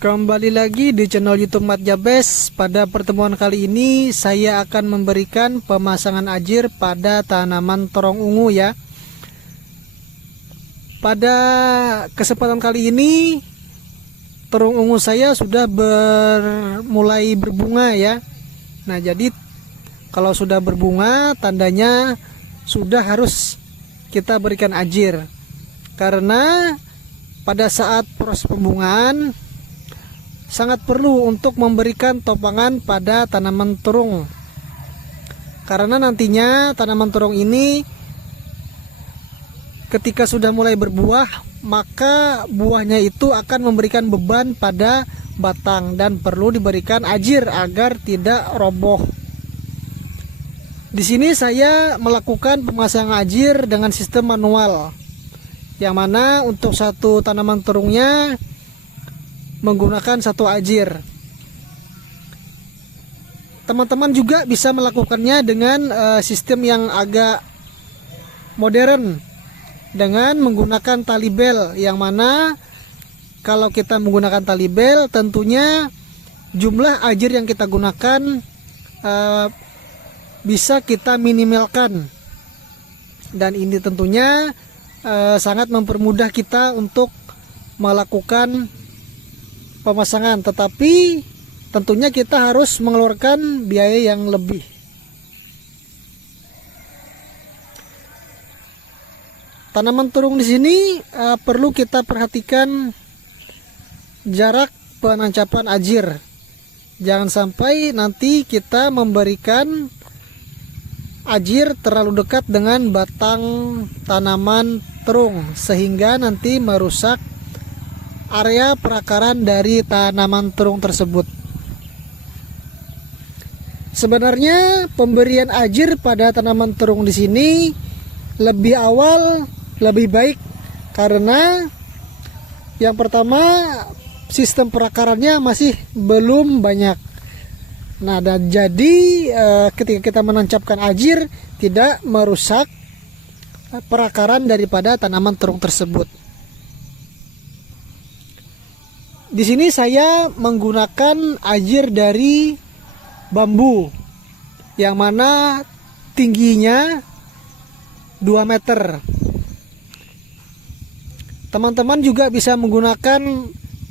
Kembali lagi di channel YouTube Mat Jabes. Pada pertemuan kali ini saya akan memberikan pemasangan ajir pada tanaman terong ungu ya. Pada kesempatan kali ini terong ungu saya sudah mulai berbunga ya. Nah, jadi kalau sudah berbunga tandanya sudah harus kita berikan ajir. Karena pada saat proses pembungaan sangat perlu untuk memberikan topangan pada tanaman terong, karena nantinya tanaman terong ini ketika sudah mulai berbuah, maka buahnya itu akan memberikan beban pada batang dan perlu diberikan ajir agar tidak roboh. Di sini saya melakukan pemasangan ajir dengan sistem manual, yang mana untuk satu tanaman terongnya menggunakan satu ajir. Teman-teman juga bisa melakukannya dengan sistem yang agak modern dengan menggunakan tali bel, yang mana kalau kita menggunakan tali bel tentunya jumlah ajir yang kita gunakan bisa kita minimalkan, dan ini tentunya sangat mempermudah kita untuk melakukan pemasangan, tetapi tentunya kita harus mengeluarkan biaya yang lebih. Tanaman terong di sini perlu kita perhatikan jarak penancapan ajir. Jangan sampai nanti kita memberikan ajir terlalu dekat dengan batang tanaman terong sehingga nanti merusak area perakaran dari tanaman terong tersebut. Sebenarnya pemberian ajir pada tanaman terong di sini lebih awal lebih baik, karena yang pertama sistem perakarannya masih belum banyak. Nah, dan jadi ketika kita menancapkan ajir tidak merusak perakaran daripada tanaman terong tersebut. Di sini saya menggunakan ajir dari bambu, yang mana tingginya 2 meter. Teman-teman juga bisa menggunakan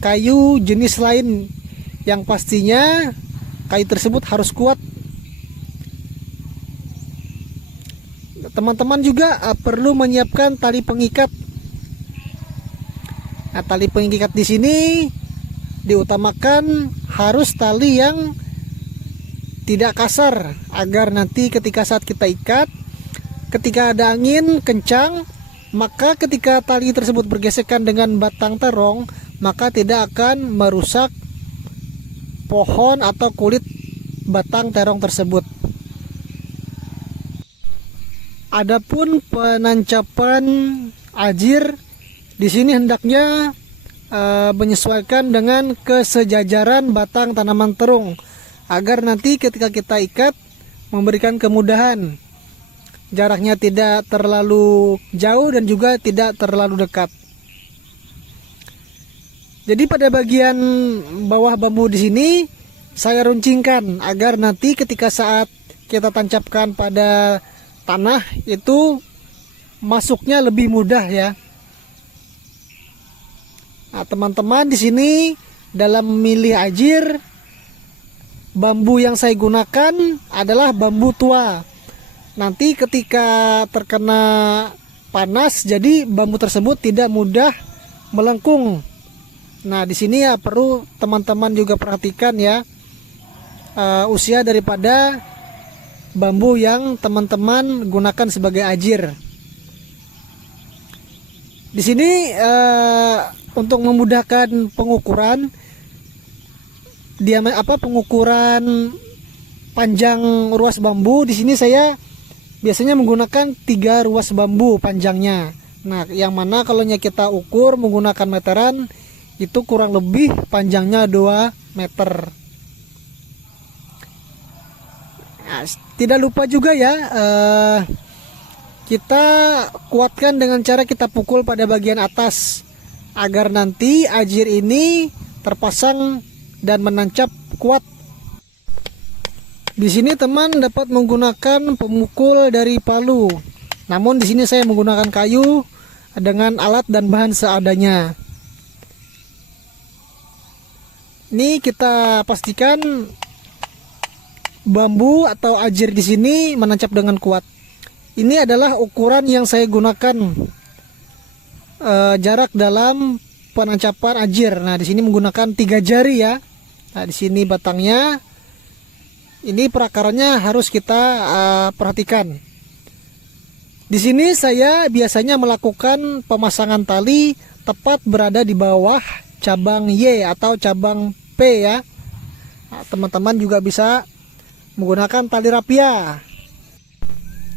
kayu jenis lain, yang pastinya kayu tersebut harus kuat. Teman-teman juga perlu menyiapkan tali pengikat. Nah, tali pengikat di sini diutamakan harus tali yang tidak kasar, agar nanti ketika saat kita ikat, ketika ada angin kencang, maka ketika tali tersebut bergesekan dengan batang terong, maka tidak akan merusak pohon atau kulit batang terong tersebut. Adapun penancapan ajir di sini hendaknya menyesuaikan dengan kesejajaran batang tanaman terong, agar nanti ketika kita ikat memberikan kemudahan. Jaraknya tidak terlalu jauh dan juga tidak terlalu dekat. Jadi pada bagian bawah bambu di sini saya runcingkan agar nanti ketika saat kita tancapkan pada tanah itu masuknya lebih mudah ya. Nah, teman-teman di sini dalam memilih ajir, bambu yang saya gunakan adalah bambu tua. Nanti ketika terkena panas, jadi bambu tersebut tidak mudah melengkung. Nah, di sini ya perlu teman-teman juga perhatikan ya usia daripada bambu yang teman-teman gunakan sebagai ajir. Di sini untuk memudahkan pengukuran pengukuran panjang ruas bambu, di sini saya biasanya menggunakan 3 ruas bambu panjangnya. Nah, yang mana kalau kita ukur menggunakan meteran, itu kurang lebih panjangnya 2 meter. Nah, tidak lupa juga ya kita kuatkan dengan cara kita pukul pada bagian atas, agar nanti ajir ini terpasang dan menancap kuat. Di sini teman dapat menggunakan pemukul dari palu. Namun di sini saya menggunakan kayu dengan alat dan bahan seadanya. Ini kita pastikan bambu atau ajir di sini menancap dengan kuat. Ini adalah ukuran yang saya gunakan, jarak dalam penancapan ajir. Nah, di sini menggunakan 3 jari ya. Nah, di sini batangnya. Ini perakarannya harus kita perhatikan. Di sini saya biasanya melakukan pemasangan tali tepat berada di bawah cabang Y atau cabang P ya. Nah, teman-teman juga bisa menggunakan tali rapia.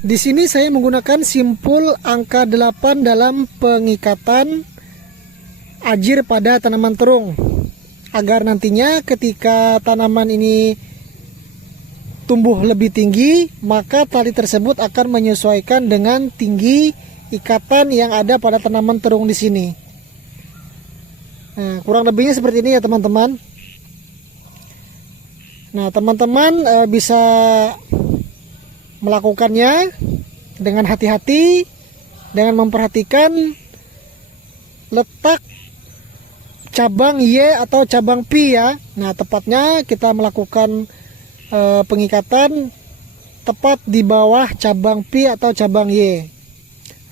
Di sini saya menggunakan simpul angka 8 dalam pengikatan ajir pada tanaman terung, agar nantinya ketika tanaman ini tumbuh lebih tinggi, maka tali tersebut akan menyesuaikan dengan tinggi ikatan yang ada pada tanaman terung di sini. Nah, kurang lebihnya seperti ini ya teman-teman. Nah, teman-teman bisa melakukannya dengan hati-hati, dengan memperhatikan letak cabang Y atau cabang P ya. Nah, tepatnya kita melakukan pengikatan tepat di bawah cabang P atau cabang Y,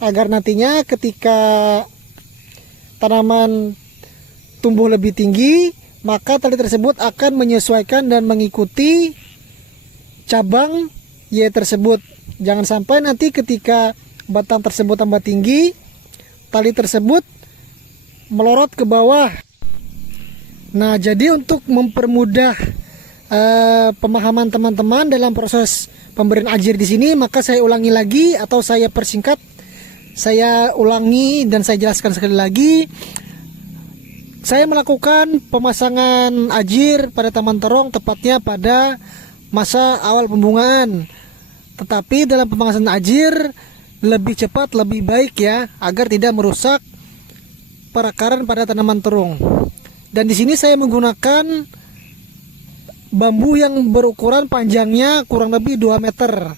agar nantinya ketika tanaman tumbuh lebih tinggi, maka tali tersebut akan menyesuaikan dan mengikuti cabang Y tersebut. Jangan sampai nanti ketika batang tersebut tambah tinggi, tali tersebut melorot ke bawah. Nah, jadi untuk mempermudah pemahaman teman-teman dalam proses pemberian ajir di sini, maka saya ulangi lagi atau saya persingkat. Saya ulangi dan saya jelaskan sekali lagi. Saya melakukan pemasangan ajir pada taman terong tepatnya pada masa awal pembungaan. Tetapi dalam pemasangan ajir lebih cepat lebih baik ya, agar tidak merusak perakaran pada tanaman terung. Dan di sini saya menggunakan bambu yang berukuran panjangnya kurang lebih 2 meter.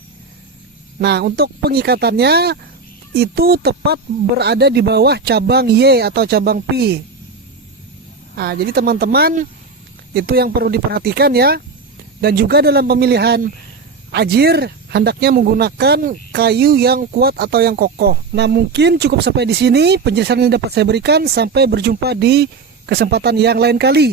Nah, untuk pengikatannya itu tepat berada di bawah cabang Y atau cabang P. Nah, jadi teman-teman, itu yang perlu diperhatikan ya. Dan juga dalam pemilihan ajir hendaknya menggunakan kayu yang kuat atau yang kokoh. Nah, mungkin cukup sampai di sini penjelasan yang dapat saya berikan. Sampai berjumpa di kesempatan yang lain kali.